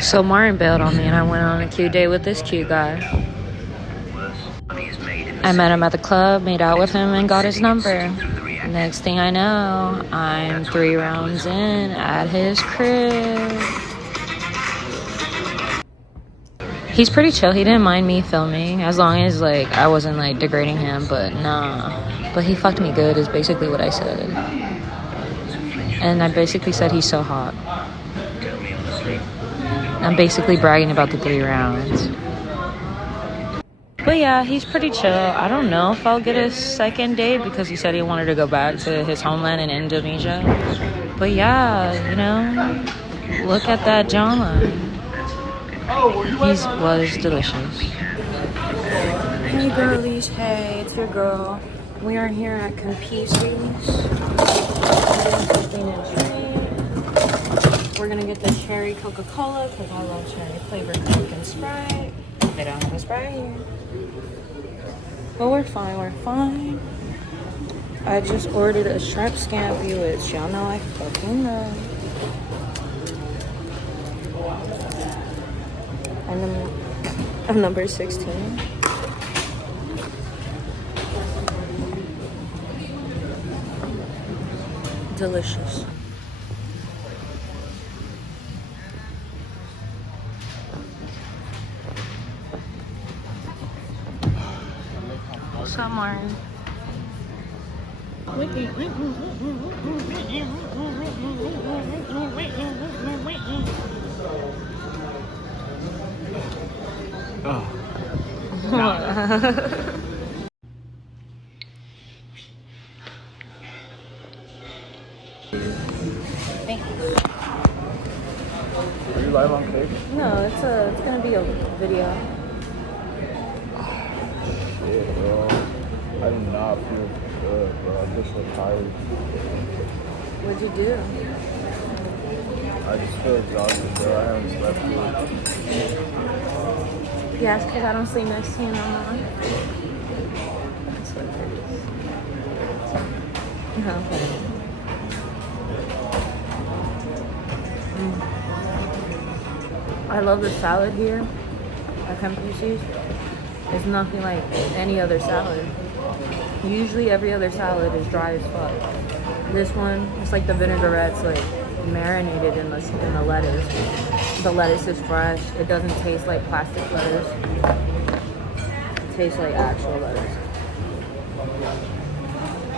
So Martin bailed on me and I went on a cute date with this cute guy. I met him at the club, made out with him, and got his number. Next thing I know, I'm 3 rounds in at his crib. He's pretty chill. He didn't mind me filming as long as like I wasn't like degrading him, but nah. But he fucked me good is basically what I said. And I basically said he's so hot. I'm basically bragging about the 3 rounds. But yeah, he's pretty chill. I don't know if I'll get a second date because he said he wanted to go back to his homeland in Indonesia. But yeah, you know, look at that jawline. He was delicious. Hey girlies, hey, it's your girl. We are here at Campese's. We're gonna get the cherry Coca-Cola because I love cherry flavored Coke and Sprite. They don't have a Sprite here. But we're fine. I just ordered a shrimp scampi, which y'all know I fucking love. And I'm number 16. Delicious. What's up, Martin? Oh. Thank you. Are you live on Cake? No, it's gonna be a video. Shit, bro. I do not feel good, bro. I'm just so tired. What'd you do? I just feel exhausted, bro. I haven't slept good. Yeah, it's because I don't sleep next to you no more. That's what it is. No. I love the salad here at Campese's. It's nothing like any other salad. Usually every other salad is dry as fuck. This one, it's like the vinaigrette's like marinated in the lettuce. The lettuce is fresh. It doesn't taste like plastic lettuce. It tastes like actual lettuce.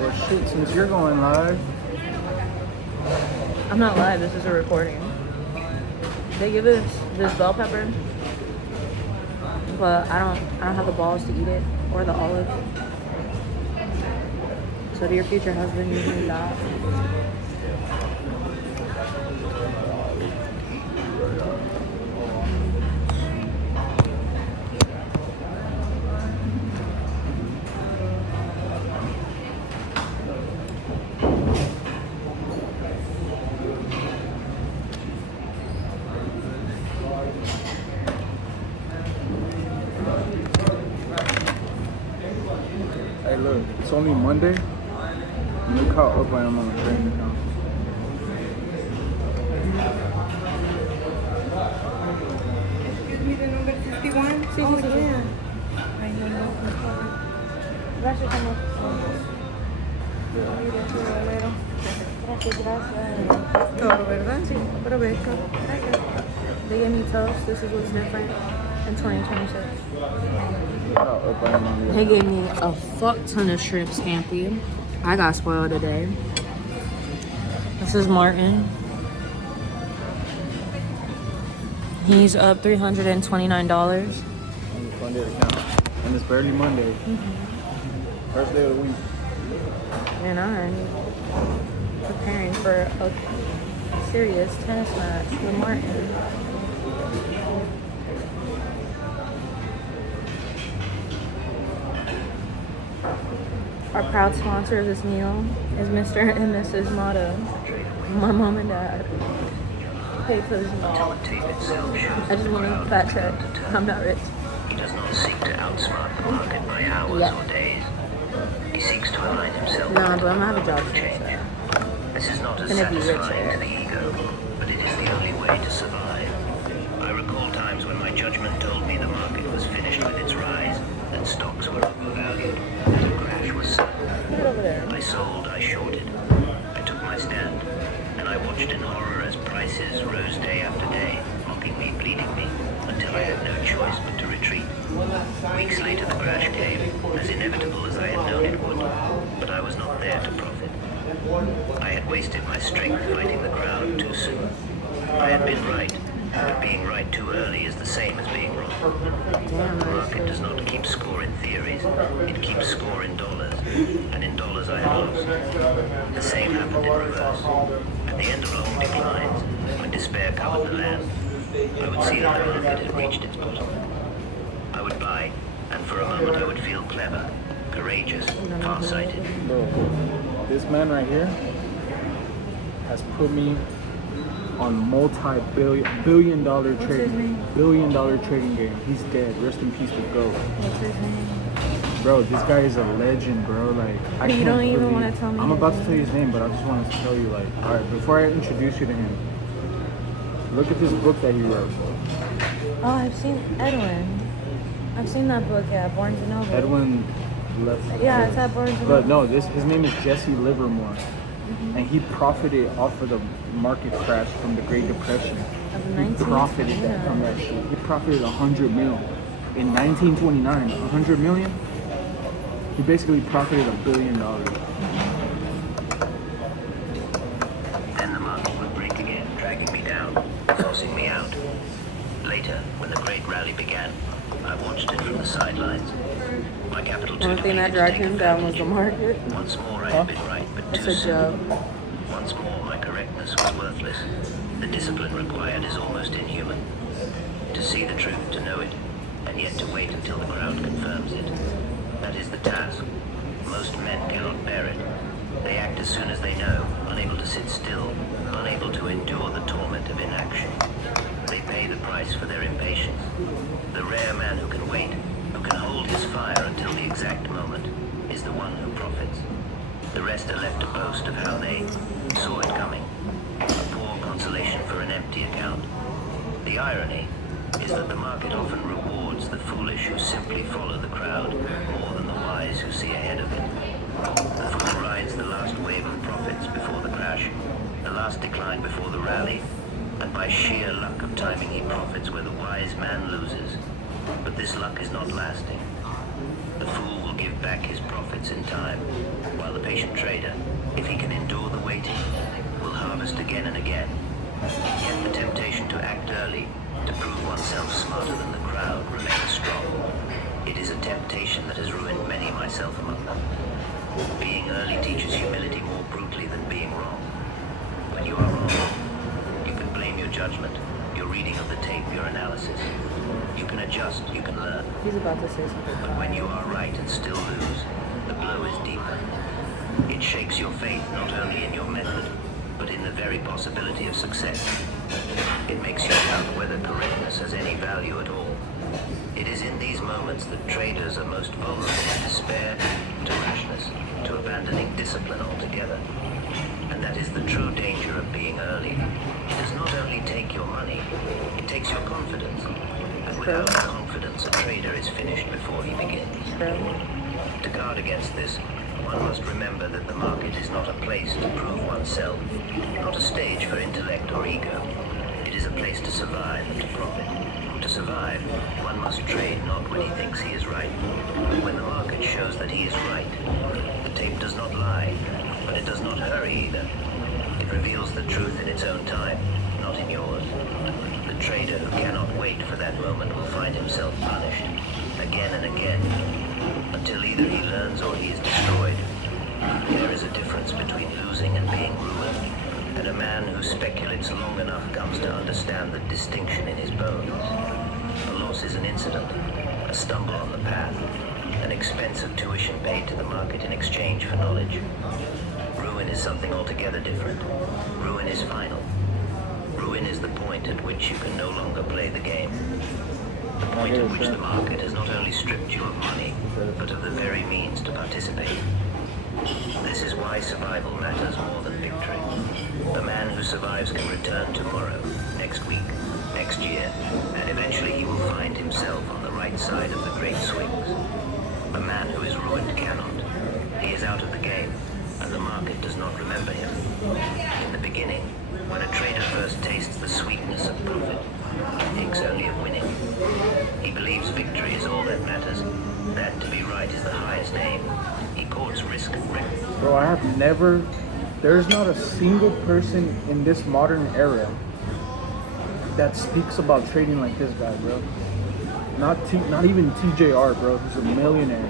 Well, shit, since you're going live. I'm not live, this is a recording. They give us this bell pepper, but I don't have the balls to eat it or the olive. So to your future husband, you can that. Hey, look, it's only Monday. And look how up I am on the trading account. Excuse me, the number 51? Sí, Oh, sí, sí. yeah. I know. Gracias, amor. Gracias. Todo, ¿verdad? Sí, provecho. They gave me toast. This is what's different in 2026. Look how up I am on the They gave me a fuck ton of shrimp scampi. I got spoiled today. This is Martin. He's up $329. funded account. And it's barely Monday. First day of the week. And I'm preparing for a serious tennis match with Martin. Our proud sponsor of this meal is Mr. and Mrs. Motto. My mom and dad paid for this meal. I just want to fat check. I'm not rich. He does not seek to outsmart the market by hours or days. He seeks to align himself Nah, with but I'm gonna have a job the soon, change. so This is not as gonna be rich satisfying there. to the ego, but it is the only way to survive. judgment told me the market was finished with its rise, that stocks were overvalued, that a crash was certain. Put it over there. I sold, I shorted. I took my stand, and I watched in horror as prices rose day after day, mocking me, bleeding me, until I had no choice but to retreat. Weeks later the crash came, as inevitable as I had known it would, but I was not there to profit. I had wasted my strength fighting the crowd too soon. I had been right, but being right too early is the same as being wrong. The market does not keep score in theories, it keeps score in dollars, and in dollars I had lost. The same happened in reverse. At the end of long declines, when despair covered the land, I would see that the market had reached its bottom. I would buy, and for a moment I would feel clever, courageous, far-sighted. Bro, this man right here has put me on multi-billion dollar trading game. He's dead. Rest in peace with Go. What's his name? Bro, this guy is a legend, bro. Like, I You can't don't even believe- wanna tell me I'm his about to name. tell you his name, but I just wanted to tell you, like, all right, before I introduce you to him, look at this book that he wrote. Oh, I've seen Edwin. I've seen that book at Barnes and Noble. Edwin left. Yeah, it's at Barnes and But Noble. no, his name is Jesse Livermore, and he profited off of the market crash from the Great Depression. Of the He 19th? profited from that shit. He profited 100 mil in 1929. 100 million. He basically profited $1 billion. Then the market would break again, dragging me down, forcing me out. Later, when the great rally began, I watched it from the sidelines. My capital too One thing that depleted to dragged take him down was advantage. the market. Once more I had been right, but That's too a soon. joke. Once more my correctness was worthless. The discipline required is almost inhuman. To see the truth, to know it, and yet to wait until the crowd confirms it. That is the task. Most men cannot bear it. They act as soon as they know, unable to sit still, unable to endure the torment of inaction. They pay the price for their impatience. The rare man who can wait, who can hold his fire until the exact moment, is the one who profits. The rest are left to boast of how they saw it coming. A poor consolation for an empty account. The irony is that the market often rewards the foolish who simply follow the crowd more than the wise who see ahead of it. The fool rides the last wave of profits before the crash, the last decline before the rally, and by sheer luck of timing he profits where the wise man loses. But this luck is not lasting. The fool will give back his profits in time, while the patient trader, if he can endure the waiting, will harvest again and again. Yet the temptation to act early, to prove oneself smarter than the crowd, remains strong. It is a temptation that has ruined many, myself among them. Being early teaches humility more brutally than being wrong. When you are wrong, you can blame your judgment, your reading of the tape, your analysis. You can adjust, you can learn. He's about to say something. But when you are right and still lose, the blow is deeper. It shakes your faith not only in your method, but in the very possibility of success. It makes you doubt whether correctness has any value at all. It is in these moments that traders are most vulnerable to despair, to rashness, to abandoning discipline altogether. And that is the true danger of being early. It does not only take your money, it takes your confidence. And without confidence, a trader is finished before he begins. To guard against this, one must remember that the market is not a place to prove oneself, not a stage for intellect or ego. It is a place to survive and to profit. To survive, one must trade not when he thinks he is right, but when the market shows that he is right. The tape does not lie, but it does not hurry either. It reveals the truth in its own time, not in yours. The trader who cannot wait for that moment will find himself punished, again and again, until either he learns or he is destroyed. There is a difference between losing and being ruined, and a man who speculates long enough comes to understand the distinction in his bones. A loss is an incident, a stumble on the path, an expensive tuition paid to the market in exchange for knowledge. Ruin is something altogether different. Ruin is final. Ruin is the point at which you can no longer play the game. The point at which the market has not only stripped you of money, but of the very means to participate. This is why survival matters more than victory. The man who survives can return tomorrow, next week, next year, and eventually he will find himself on the right side of the great swings. A man who is ruined cannot. He is out of the game, and the market does not remember him. In the beginning, when a trader first tastes the sweetness of profit, he thinks only of winning. He believes victory is all that matters, that to be right is the highest aim. He courts risk and wreck. Bro, I have never... There's not a single person in this modern era that speaks about trading like this guy, bro. Not even TJR, bro, who's a millionaire.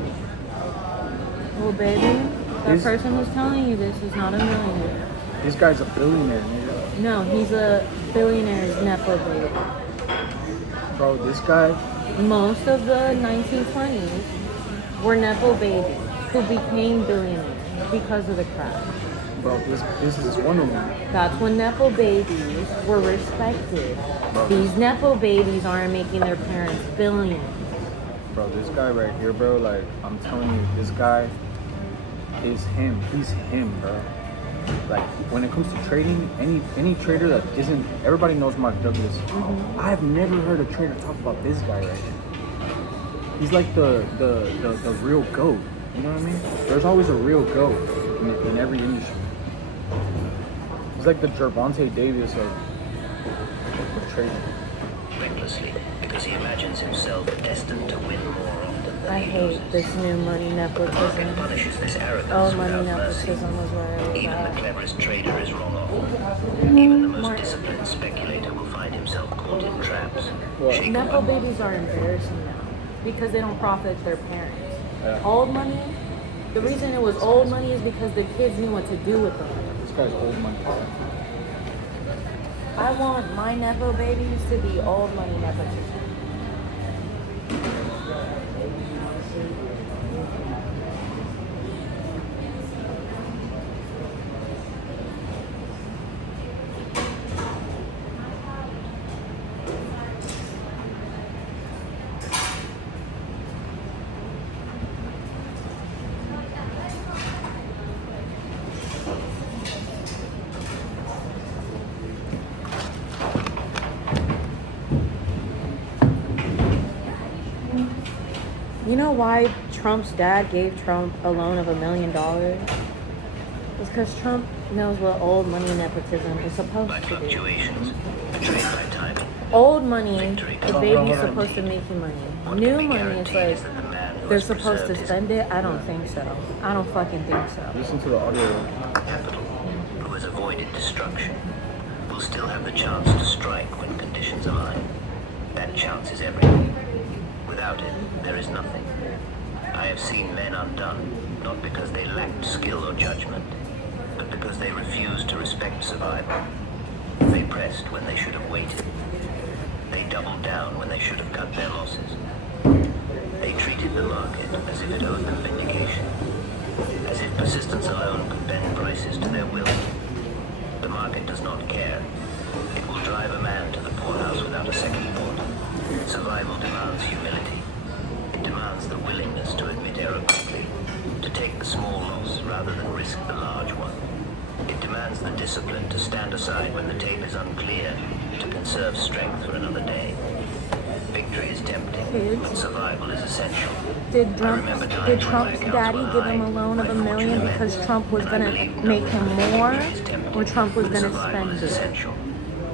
Well, baby, that This- person who's telling you this is not a millionaire. This guy's a billionaire, nigga. No, he's a billionaire's nepo baby. Bro, this guy... Most of the 1920s were nepo babies who became billionaires because of the crash. Bro, this is one of them. That's when nepo babies were respected. These nepo babies aren't making their parents billions. Bro, this guy right here, bro, like, I'm telling you, this guy is him. He's him, bro. Like, when it comes to trading, any trader that isn't... Everybody knows Mark Douglas. I have never heard a trader talk about this guy right here. He's like the real GOAT. You know what I mean? There's always a real GOAT in every industry. He's like the Gervonta Davis of trading. Recklessly, because he imagines himself destined to win more often than I he hate loses. this new money The market nepotism. punishes this arrogance Oh, money without mercy. nepotism is where I was Even the at. cleverest trader is wrong often. Even the most Mark. disciplined speculator will find himself caught in traps. What? Shake 'em Nepo up. babies are embarrassing now because they don't profit their parents. Yeah. Old money, the reason it was old money is because the kids knew what to do with the money. This guy's old money. I want my nepo babies to be old money nepotism. You know why Trump's dad gave Trump a loan of $1 million? It's because Trump knows what old money nepotism is supposed By to do. fluctuations, betrayed by timing. Old money, Victory. the baby's supposed to make you money. What New can be money, it's guaranteed like is that the man who they're has supposed to preserved his spend it. I don't think so. I don't fucking think so. Listen to the audio. capital, who has avoided destruction, will still have the chance to strike when conditions align. That chance is everything. Without it, there is nothing. I have seen men undone, not because they lacked skill or judgment, but because they refused to respect survival. They pressed when they should have waited. They doubled down when they should have cut their losses. They treated the market as if it owed them vindication, as if persistence alone could bend prices to their will. The market does not care. It will drive a man to the poorhouse without a second thought. Survival demands humility. It demands the willingness to admit error quickly, to take the small loss rather than risk the large one. It demands the discipline to stand aside when the tape is unclear, to conserve strength for another day. Victory is tempting, but survival is essential. Did Trump's daddy give him a loan of $1 million because Trump was gonna make him more, or Trump was gonna spend it?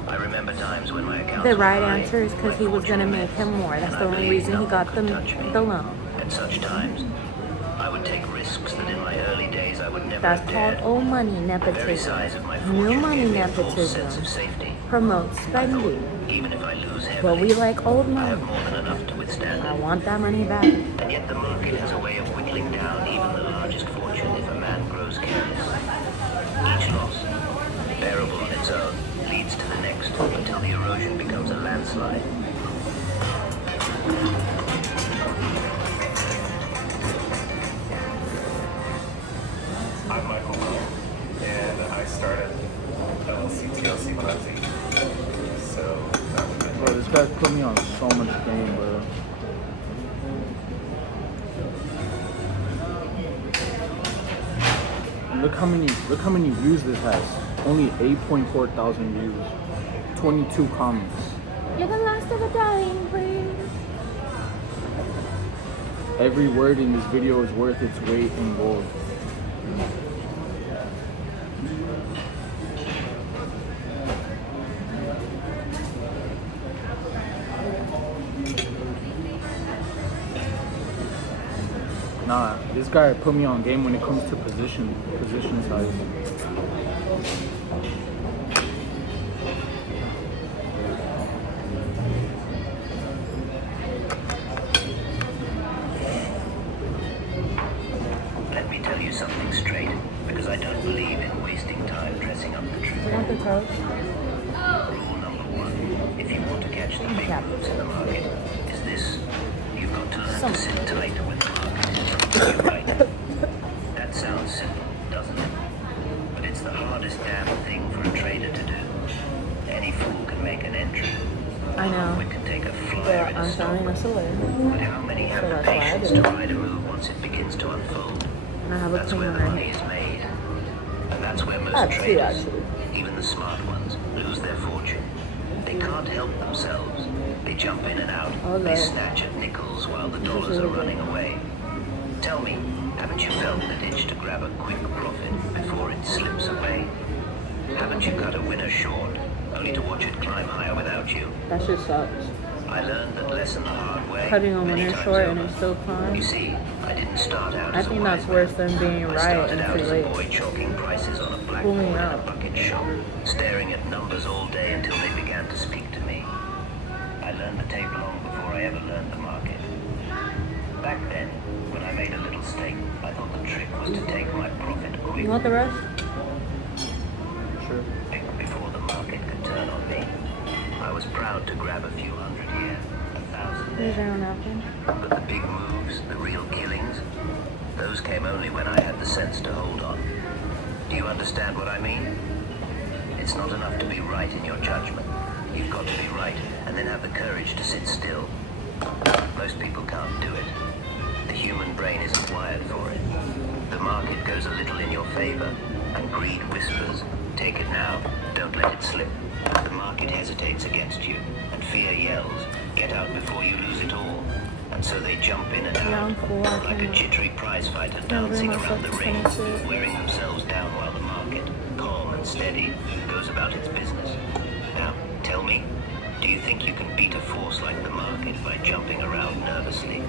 I remember times when my accounts The were right high, answer is because he was gonna make him more. That's the only reason he got the loan. At such times, I would take risks that in my early days I would never That's have called dared. old money The very size nepotism. of my New fortune money gave me a false sense nepotism of safety. promotes I thought, spending. even if I lose heavily, But we like old I have money. more than enough to withstand I it. want that money back. And yet the market has a way of whittling down even the largest fortune if a man grows careless. Each loss, bearable on its own, leads to the next until the erosion becomes a landslide. I'm Michael Will, and I started LLC TLC when I was 18. So that would have Bro, been this guy put me on so much game, bro. Look how many views this has. Only 8.4 thousand views. 22 comments. You're the last of a dying breed. Every word in this video is worth its weight in gold. Nah, this guy put me on game when it comes to position size. Let me tell you something straight, because I don't believe in wasting time dressing up the truth. Want the toast? Rule number one, if you want to catch the big moves in the market, is this: you've got to learn to sit tight when the market is you're right. That sounds simple, doesn't it? But it's the hardest damn thing for a trader to do. Any fool can make an entry. I know. It can take a flyer But in a I'm stock. selling a salad. But how many have So the that's why I patience did to it. ride a move once it begins to unfold? And I have a That's cream where on the my money head. is made. And that's where most I have two, traders, actually. even the smart ones, lose their fortune. They can't help themselves. They jump in and out. Oh, They no. snatch at nickels while the dollars are running away. Tell me, haven't you felt that itch to grab a quick profit before it slips away? Haven't you cut a winner short, only to watch it climb higher without you? That shit sucks. I learned that lesson the hard way. Cutting a many winner times short over. and it's still You fine. see, I didn't start out I as a think wise that's worse man. than being I right started and out too as a late. boy chalking prices on a Pull me blackboard in a out. bucket shop, staring at numbers all day until they began to speak to me. I learned the tape long before I ever learned the market. Back then, when I made a little stake, I thought the trick was to take my profit quickly. You want the rest? Sure. Before the market could turn on me. I was proud to grab a few hundred here, 1,000 Here's there. your own napkin. But the big moves, the real killings, those came only when I had the sense to hold on. Do you understand what I mean? It's not enough to be right in your judgment. You've got to be right and then have the courage to sit still. Most people can't do it. The human brain isn't wired for it. The market goes a little in your favor, and greed whispers, take it now, don't let it slip. The market hesitates against you, and fear yells, get out before you lose it all. And so they jump in and Yeah, I'm out, full. I like a can jittery prize fighter bring dancing myself around the to ring, finish it. wearing themselves down while the market, calm and steady, goes about its business. Now, tell me, do you think you can beat a force like the market by jumping around nervously?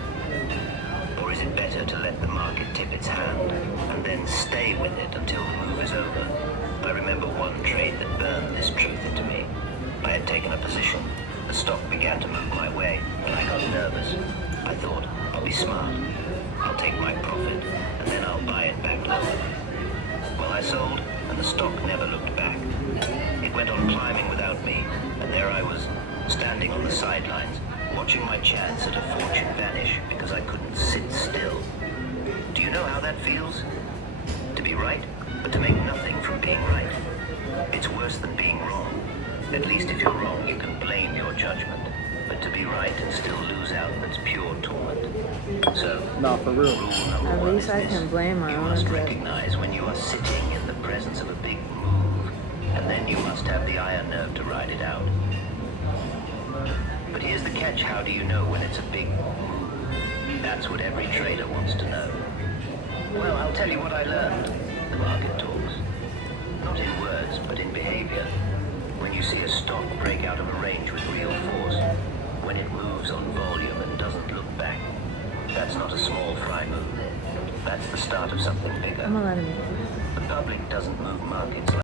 Or is it better to let the market tip its hand and then stay with it until the move is over? I remember one trade that burned this truth into me. I had taken a position. The stock began to move my way, and I got nervous. I thought, I'll be smart. I'll take my profit, and then I'll buy it back lower. Well, I sold, and the stock never looked back. It went on climbing without me, and there I was, standing on the sidelines, watching my chance at a fortune vanish because I couldn't sit still. Do you know how that feels? To be right, but to make nothing from being right. It's worse than being wrong. At least if you're wrong, you can blame your judgment. But to be right and still lose out, that's pure torment. So, Nah, for real. rule number At one least is I this. can blame my You own must judgment. recognize when you are sitting in the presence of a big move, and then you must have the iron nerve to ride it out. But here's the catch: how do you know when it's a big move? That's what every trader wants to know. Well, I'll tell you what I learned. The market talks. Not in words, but in behavior. When you see a stock break out of a range with real force, when it moves on volume and doesn't look back, that's not a small fry move. That's the start of something bigger. I'm gonna let him eat. The public doesn't move markets like